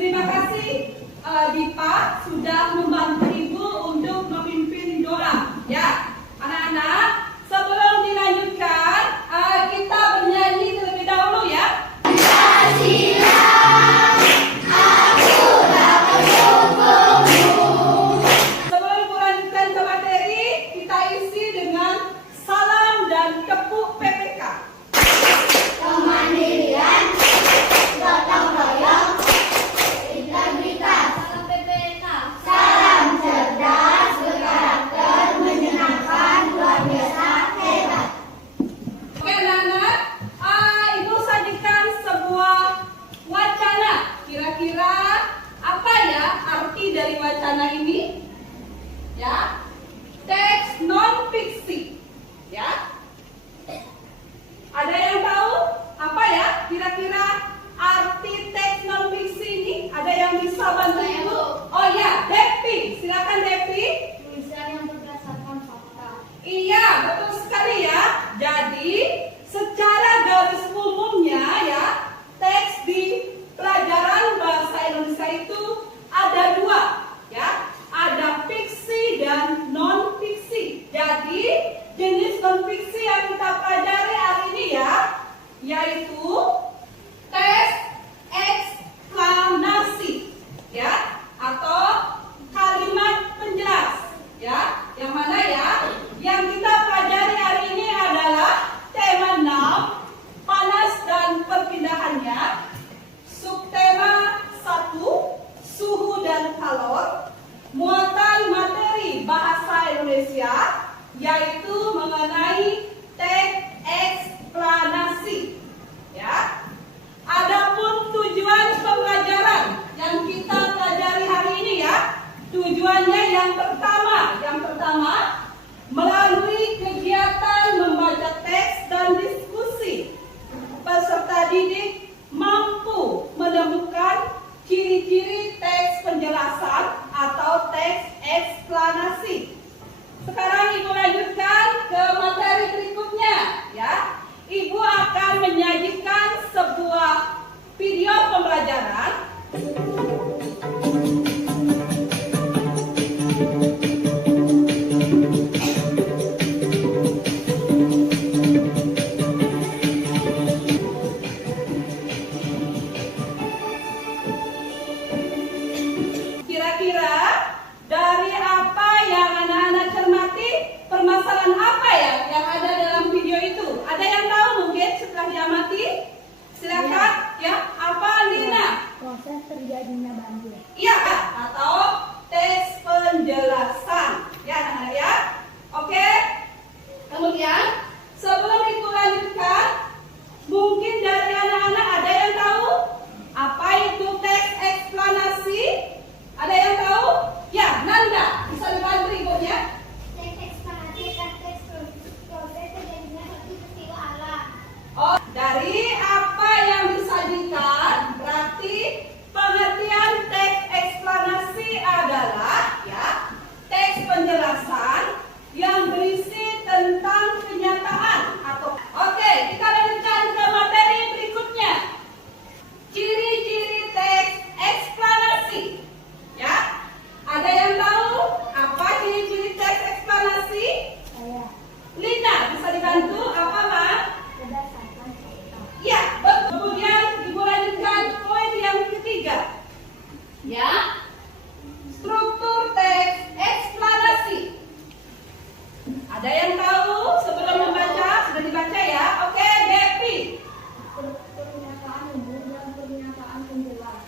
Terima kasih Dipa sudah membantu Ibu untuk memimpin doa. Ya, anak-anak, sebelum dilanjutkan kita bernyanyi terlebih dahulu ya. Sebelum melanjutkan ke materi, kita isi dengan salam dan tepuk PPK. Kemandirian, gotong royong, integritas. Salam PPK. Salam cerdas, berkarakter, menyenangkan, luar biasa, hebat. Oke anak-anak, Ibu sajikan sebuah wacana. Kira-kira apa ya arti dari wacana ini? Ya, teks non fiksi. Ya, ada yang tahu apa ya kira-kira arti teks non fiksi ini? Ada yang bisa bantu Ibu? Oh ya, Devi, silakan Devi. Tulisan yang berdasarkan fakta. Iya, betul sekali ya. Jadi, secara garis umumnya ya, teks di pelajaran bahasa Indonesia itu ada dua, ya. Ada fiksi dan non fiksi. Jadi, jenis non fiksi yang kita pelajari hari ini ya, yaitu teks eksplanasi, ya, atau kalimat penjelas, ya. Yang mana ya? Yang kita pelajari hari ini adalah tema 6, panas dan perpindahannya. Subtema 1, suhu dan kalor. Muatan materi bahasa Indonesia, yaitu mengenai teks eksplanasi. Ya. Adapun tujuan pembelajaran yang kita pelajari hari ini ya, tujuannya yang pertama melalui kegiatan membaca teks dan diskusi, peserta didik mampu menemukan ciri-ciri teks penjelasan atau teks eksplanasi. Sekarang Ibu lanjutkan ke materi berikutnya ya. Ibu akan menyajikan sebuah video pembelajaran. Kira-kira dari apa yang anak-anak cermati, permasalahan apa ya yang ada dalam video itu? Ada yang tahu mungkin setelah diamati? Silakan ya. Apa Lina? Proses terjadinya banjir. Iya, atau tes penjelasan. Ya anak-anak ya. Oke. Kemudian sebelum Ibu lanjutkan, mungkin dari anak-anak ada yang tahu apa itu teks eksplanasi? Ada yang tahu? Ya, Nanda, bisa dibantu Ibunya? Teks eksplanasi dan teks proses terjadinya suatu peristiwa alam. Oh, dari apa yang disajikan, berarti pengertian teks eksplanasi adalah ya, teks penjelasan yang berisi tentang kenyataan atau. Oke, kita lanjutkan ke materi berikutnya. Ciri-ciri teks eksplanasi. Ya, ada yang tahu apa ciri-ciri teks eksplanasi? Saya Linda, bisa dibantu apa, Ma? berdasarkan fakta. Ya, betul. Kemudian Ibu lanjutkan poin yang ketiga. Ya, struktur teks eksplanasi. Ada yang tahu sebelum membaca? Sudah dibaca ya? Oke, Devi. Pernyataan umum dan pernyataan penjelas.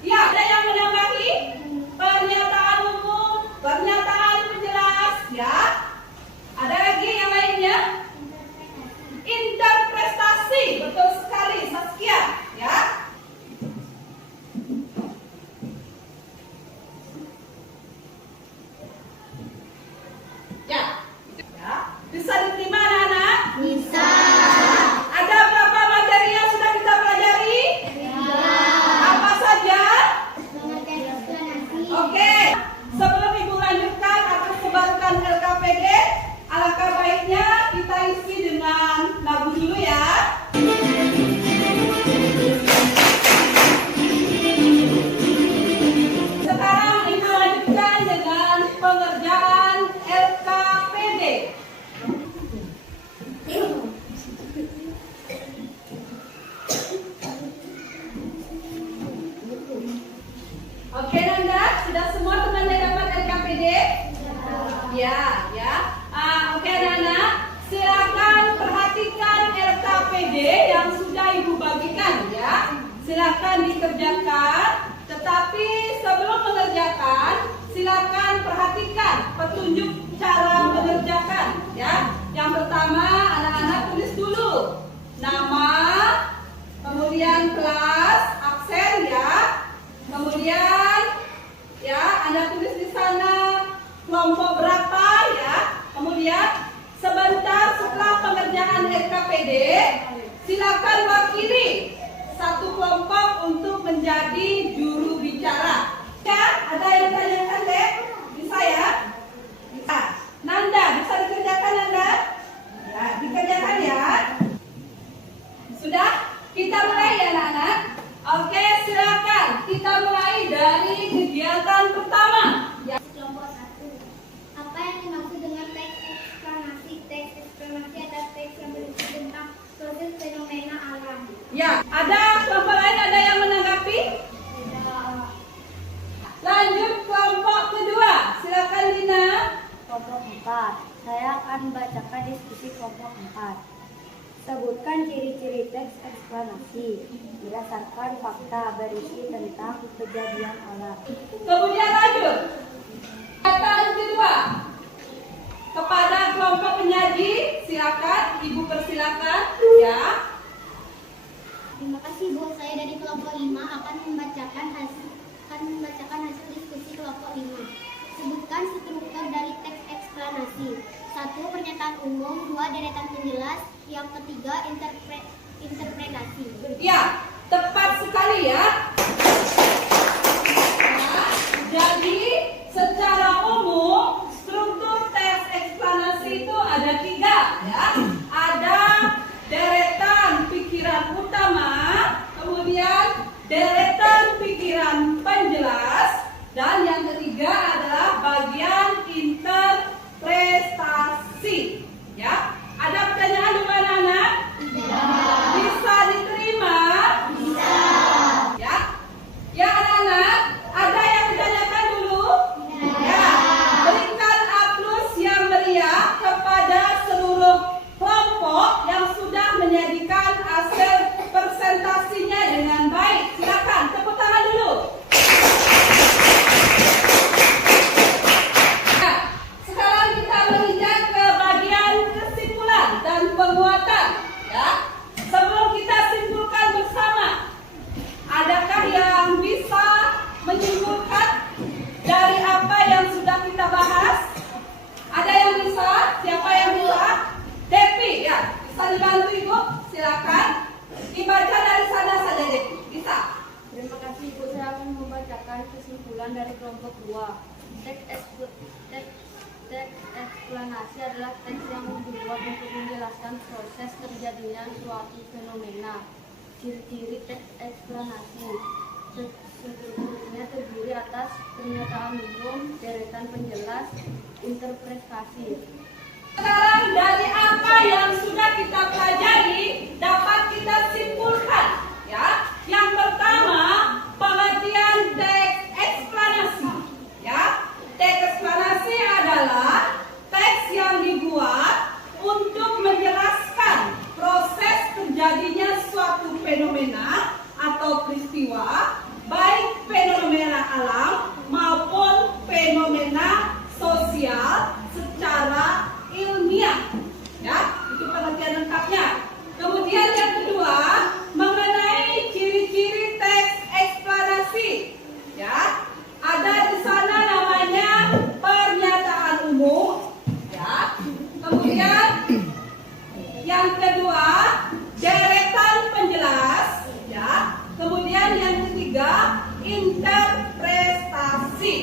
Ya, ada yang menambahi? Pernyataan umum, pernyataan penjelas, ya. Ada lagi yang lainnya? Interpretasi, betul sekali, Saskia, ya. Ya, ya. Bisa diterima anak-anak? Bisa. Ada berapa materi yang sudah kita pelajari? Apa saja? Pengertian Oke Nanda, sudah semua temannya dapat LKPD? Ya, ya. Oke Nanda, silakan perhatikan LKPD yang sudah Ibu bagikan ya. Silakan dikerjakan. Tetapi sebelum mengerjakan, silakan perhatikan petunjuk cara mengerjakan ya. Yang pertama, anak-anak tulis dulu nama, kemudian kelas, absen ya. Kemudian ya, Anda tulis di sana kelompok berapa ya. Kemudian sebentar setelah pengerjaan LKPD, silakan wakili satu kelompok untuk menjadi juru bicara. Ya, ada yang tanyakan deh? Bisa ya? Bisa. Nanda, bisa dikerjakan Nanda? Ya, dikerjakan ya. Sudah? Kita mulai ya anak-anak. Oke, silakan. Kita mulai dari kegiatan pertama. Ya. Kelompok 1. Apa yang dimaksud dengan teks eksplanasi? Teks eksplanasi adalah teks yang berisi tentang proses fenomena alam. Ya, ada kelompok lain ada yang menanggapi? Lanjut kelompok kedua. Silakan Lina. Kelompok 4. Saya akan membacakan diskusi kelompok 4. Sebutkan ciri-ciri teks eksplanasi berdasarkan fakta berisi tentang kejadian alam. Kemudian lanjut. Kegiatan kedua. Kepada kelompok penyaji, silakan Ibu persilakan ya. Terima kasih Bu. Saya dari kelompok 5 akan membacakan hasil diskusi kelompok 5. Sebutkan struktur dari teks eksplanasi. 1. Pernyataan umum. 2. Deretan penjelas. Yang ketiga, interpretasi. Ya, tepat sekali ya. Nah, jadi secara umum struktur teks eksplanasi itu ada 3 ya. Ada deretan pikiran utama, kemudian deretan pikiran penjelas, dan yang ketiga adalah bagian interpretasi. Ya, ada pertanyaan di mana anak? Bisa diterima? Bisa. Ya, ya anak-anak, ada yang ditanyakan dulu? Ya, berikan aplaus yang meriah kepada seluruh kelompok yang sudah menyajikan hasil presentasinya dengan baik. Silakan tepuk tangan dulu. Nah, sekarang kita menginjak ke bagian kesimpulan dan penguatan. Ya, sebelum kita simpulkan bersama, adakah yang bisa menyimpulkan dari apa yang sudah kita bahas? Ada yang bisa? Siapa yang bisa? Devi, ya, bisa dibantu Ibu? Silakan. Dibaca dari sana saja, Devi. Bisa. Terima kasih Ibu. Saya akan membacakan kesimpulan dari kelompok 2. Teks eksplanasi adalah teks yang dibuat untuk menjelaskan proses terjadinya suatu fenomena. Ciri-ciri teks eksplanasi. Strukturnya terdiri atas pernyataan umum, deretan penjelas, interpretasi. Sekarang dari apa yang sudah kita pelajari dapat kita simpulkan ya. Yang pertama, pengertian teks eksplanasi ya. Teks eksplanasi adalah teks yang dibuat untuk menjelaskan proses terjadinya suatu fenomena atau peristiwa, baik fenomena alam maupun fenomena sosial secara ilmiah ya. Itu pengertian lengkapnya. Kemudian yang kedua, mengenai ciri-ciri teks eksplanasi ya. Ada di sana namanya pernyataan umum ya. Kemudian yang kedua, deretan penjelas ya. Kemudian yang ketiga, interpretasi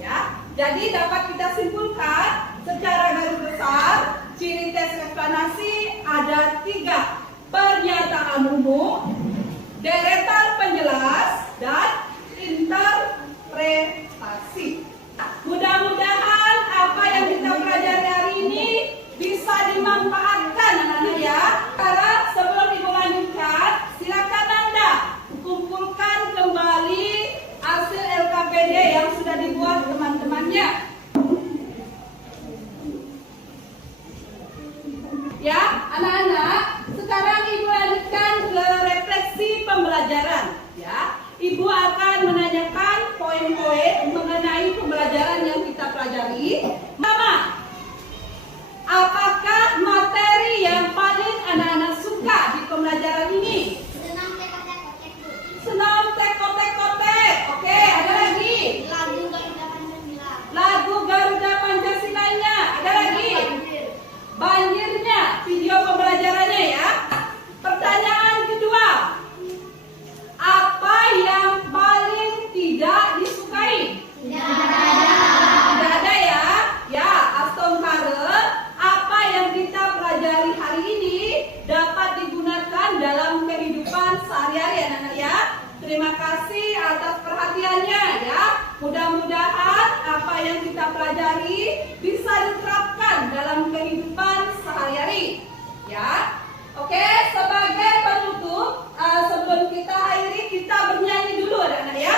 ya. Jadi dapat kita simpulkan secara garis besar, ciri teks eksplanasi ada 3. Pernyataan umum, deretan penjelas, dan interpretasi. Mudah-mudahan apa yang kita pelajari hari ini bisa dimanfaatkan anak-anak ya. Sekarang sebelum Ibu lanjutkan, silakan Anda kumpulkan kembali hasil LKPD akan menanyakan poin-poin mengenai pembelajaran yang kita pelajari. Pertama, apakah materi yang paling anak-anak suka di pembelajaran ini? Senam tek-tek-tek, Bu. Senam tek-tek-tek. Oke, ada lagi. Lagu Garuda Pancasila. Lagu Garuda Pancasilanya. Ada lagi. Banjirnya, video pembelajarannya ya. Pertanyaan kedua, apa yang paling tidak disukai? Tidak ada ya. Ya, astongkare, apa yang kita pelajari hari ini dapat digunakan dalam kehidupan sehari-hari anak-anak ya. Terima kasih atas perhatiannya ya. Mudah-mudahan apa yang kita pelajari bisa diterapkan dalam kehidupan sehari-hari ya. Oke, sebagai penutup, sebelum kita akhiri, kita bernyanyi dulu anak-anak ya.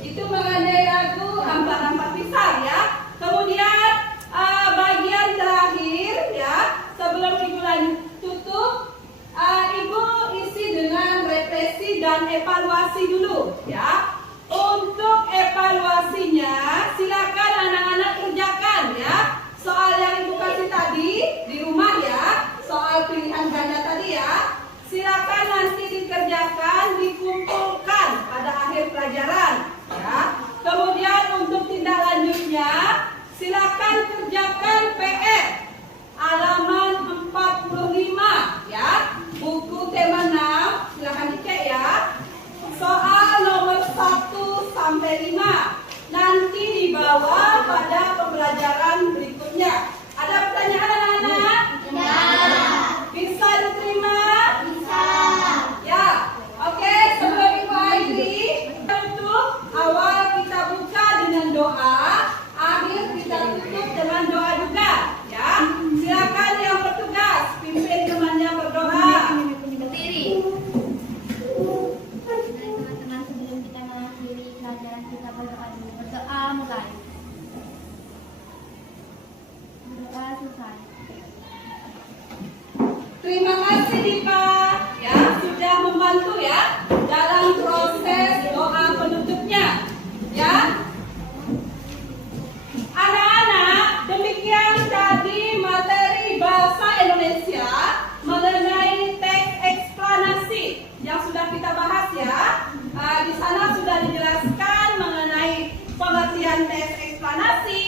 Itu mengenai lagu Ampat-Ampat Pisang ya. Kemudian bagian terakhir ya, sebelum ibu lanjut tutup, ibu isi dengan refleksi dan evaluasi dulu ya. Untuk evaluasinya, silakan anak-anak kerjakan ya. Soal yang ibu kasih tadi di rumah ya, soal pilihan ganda tadi ya. Silakan nanti dikerjakan, dikumpulkan pada akhir pelajaran ya. Kemudian untuk tindak lanjutnya, silakan kerjakan PR halaman 45 ya. Buku tema 6, silakan dicek ya. Soal nomor 1 sampai 5 nanti dibawa pada pembelajaran berikutnya. Ada pertanyaan anak-anak? Ya. Bisa diterima? Bisa. Ya. Oke, sebelum ibu akhiri, untuk awal kita buka dengan doa, akhir kita tutup dengan doa juga. Ya. Silakan yang bertugas pimpin temannya berdoa. Berdiri. Teman-teman, sebelum kita mengakhiri pelajaran kita berdoa dulu. Berdoa mulai. Berdoa selesai. Terima kasih Dipa ya sudah membantu ya dalam proses doa penutupnya ya. Anak-anak, demikian tadi materi bahasa Indonesia mengenai teks eksplanasi yang sudah kita bahas ya. Di sana sudah dijelaskan mengenai pengertian teks eksplanasi,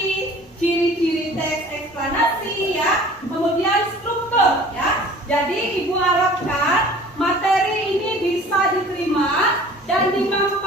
ciri-ciri teks eksplanasi ya, kemudian struktur ya. Jadi ibu harapkan materi ini bisa diterima dan dimampu